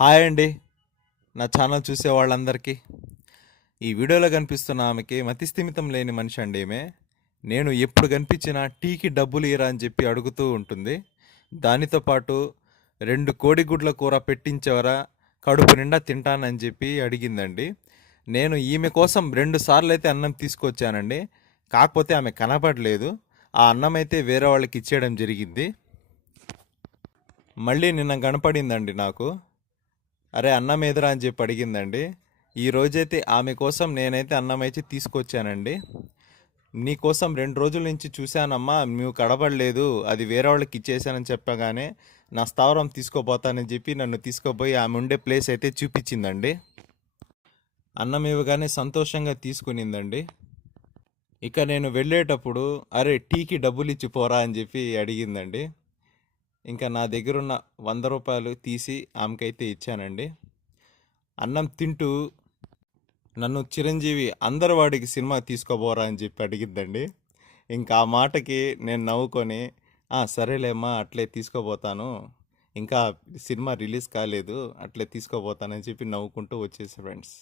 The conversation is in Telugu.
హాయ్ అండి. నా ఛానల్ చూసే వాళ్ళందరికీ ఈ వీడియోలో కనిపిస్తున్న ఆమెకి మతిస్థిమితం లేని మనిషి అండి ఈమె. నేను ఎప్పుడు కనిపించినా టీకి డబ్బులు ఇరా అని చెప్పి అడుగుతూ ఉంటుంది. దానితో పాటు 2 కోడిగుడ్ల కూర పెట్టించేవరా, కడుపు నిండా తింటానని చెప్పి అడిగిందండి. నేను ఈమె కోసం 2 సార్లు అయితే అన్నం తీసుకొచ్చానండి. కాకపోతే ఆమె కనపడలేదు. ఆ అన్నం అయితే వేరే వాళ్ళకి ఇచ్చేయడం జరిగింది. మళ్ళీ నిన్న కనపడిందండి నాకు. అరే అన్నం ఏదిరా అని చెప్పి అడిగిందండి. ఈ రోజైతే ఆమె కోసం నేనైతే అన్నం అయితే తీసుకొచ్చానండి. నీకోసం 2 రోజుల నుంచి చూశానమ్మా, నువ్వు కడపడలేదు, అది వేరే వాళ్ళకి ఇచ్చేసానని చెప్పగానే నా స్థావరం తీసుకోపోతానని చెప్పి నన్ను తీసుకుపోయి ఆమె ఉండే ప్లేస్ అయితే చూపించిందండి. అన్నం ఇవ్వగానే సంతోషంగా తీసుకునిందండి. ఇక నేను వెళ్ళేటప్పుడు అరే టీకి డబ్బులు ఇచ్చి పోరా అని చెప్పి అడిగిందండి. ఇంకా నా దగ్గరున్న 100 రూపాయలు తీసి ఆమెకైతే ఇచ్చానండి. అన్నం తింటూ నన్ను చిరంజీవి అందరివాడికి సినిమా తీసుకోబోరా అని చెప్పి అడిగిద్దండి. ఇంకా ఆ మాటకి నేను నవ్వుకొని సరేలేమ్మా అట్లే తీసుకోబోతాను, ఇంకా సినిమా రిలీజ్ కాలేదు, అట్లే తీసుకోబోతానని చెప్పి నవ్వుకుంటూ వచ్చేసా ఫ్రెండ్స్.